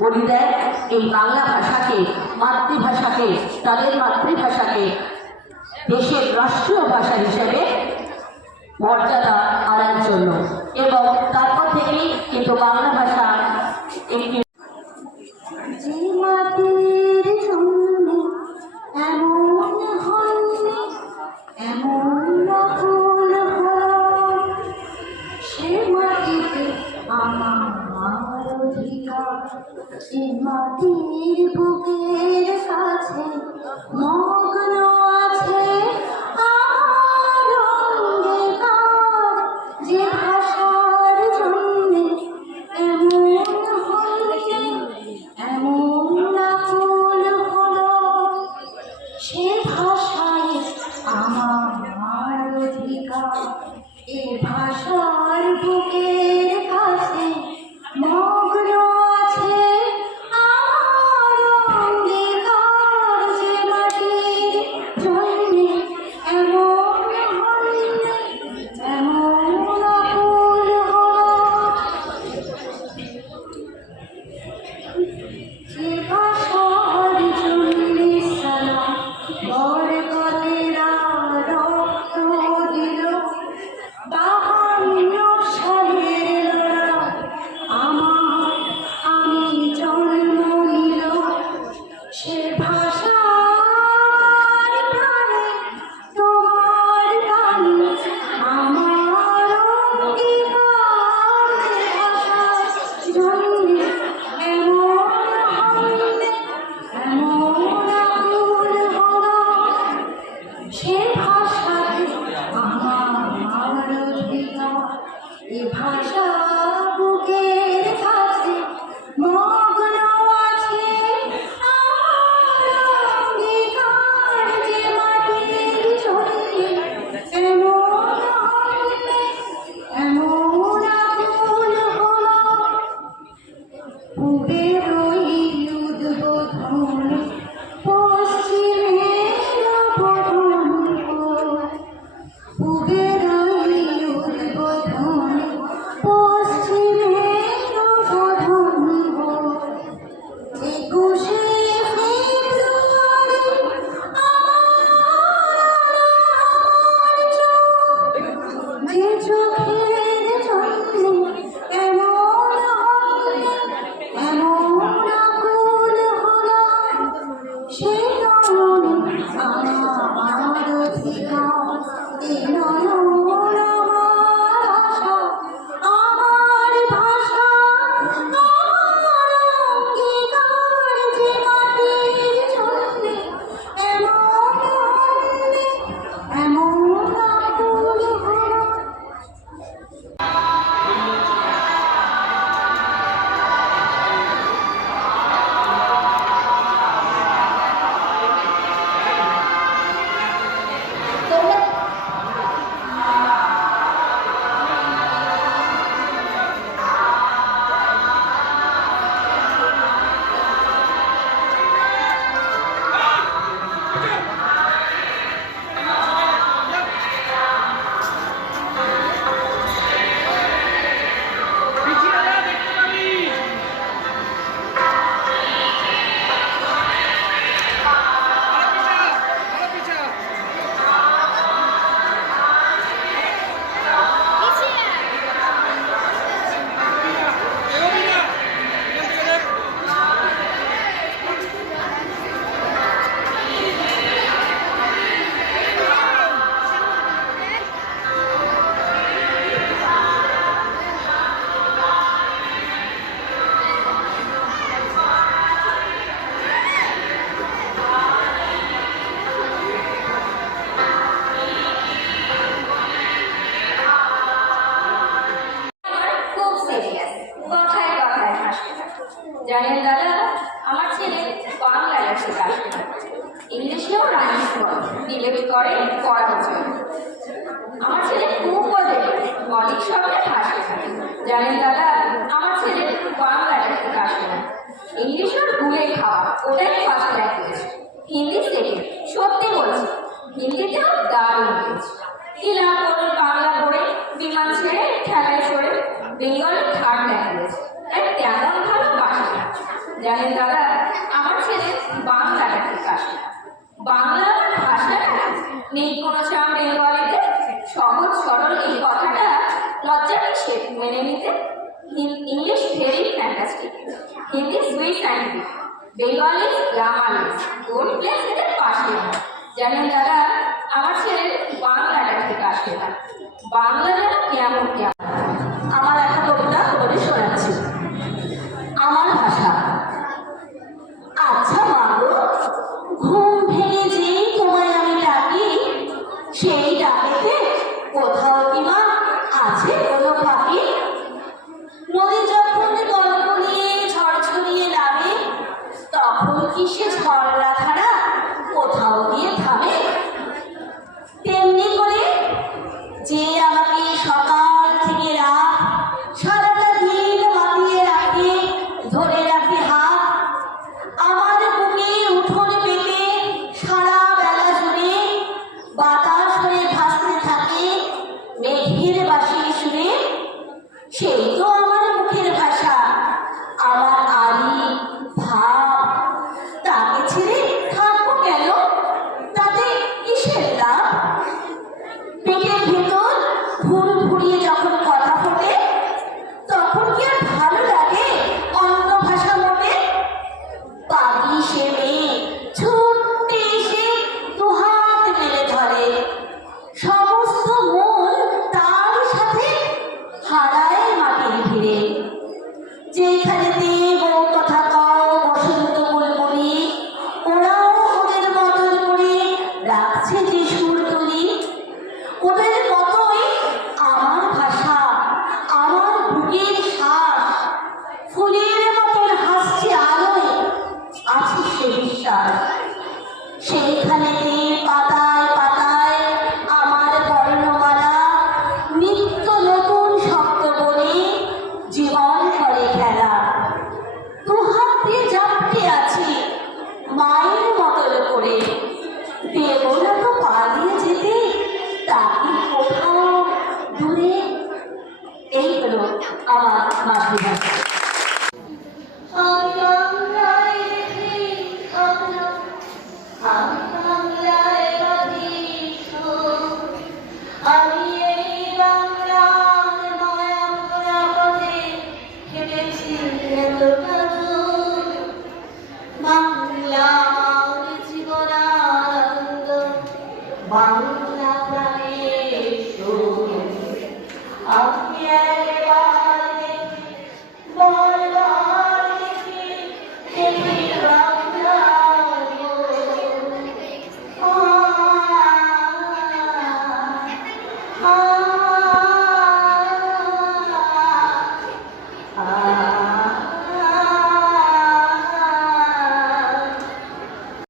বলি দেয় এই বাংলা ভাষাকে, মাতৃভাষাকে, তাদের মাতৃভাষাকে দেশের রাষ্ট্রীয় ভাষা হিসেবে মর্যাদা আনার জন্য। এবং তারপর থেকেই কিন্তু বাংলা ভাষা একটি আমার অধিকার মাটির বুকের কাছে মগ্ন আমার ছেলে বাংলা লেখে আসে ইংলিশেও রানিং করে ডিলেট করে পড়ার জন্য আমার ছেলে খুব বলে অনেক হাসতে থাকে। জানেন দাদা, আমার ছেলে বাংলা লেখে আসে না ইংলিশের ভুলে খাওয়া, ওটাই ফার্স্ট ল্যাঙ্গুয়েজ হিন্দি সেকেন্ড সত্যি বলছি হিন্দিতেও দারুণ হয়েছে কি লাভ করবে বাংলা পড়ে বিমান ছেড়ে, ঠেলায় সরে বেঙ্গল থার্ড ল্যাঙ্গুয়েজ তাই তেমন জানেন দাদা, আমার ছেলে বাংলা থেকে আসে বাংলা ভাষা নেই কোনো চাপ বেঙ্গলিতে সহজ, সরল এই কথাটা লজ্জা সে মেনে নিতে। English very fantastic. Hindi Swiss and Bengali গ্রামালিস goal place এদের পাশে জানেন দাদা, আমার ছেলের বাংলা থেকে আসে না বাংলাটা কেমন কেমন? আমার একটা কবিতা কবি শোনা যে আমাকে সকাল থেকে রাত সারাটা দিন মাতিয়ে রাখে, ধরে রাখে হাত, আমার বুকে উঠোন পেতে সারা বেলা জুড়ে বাতাস হয়ে ভাসতে থাকে, মেঘের বাসি Mundial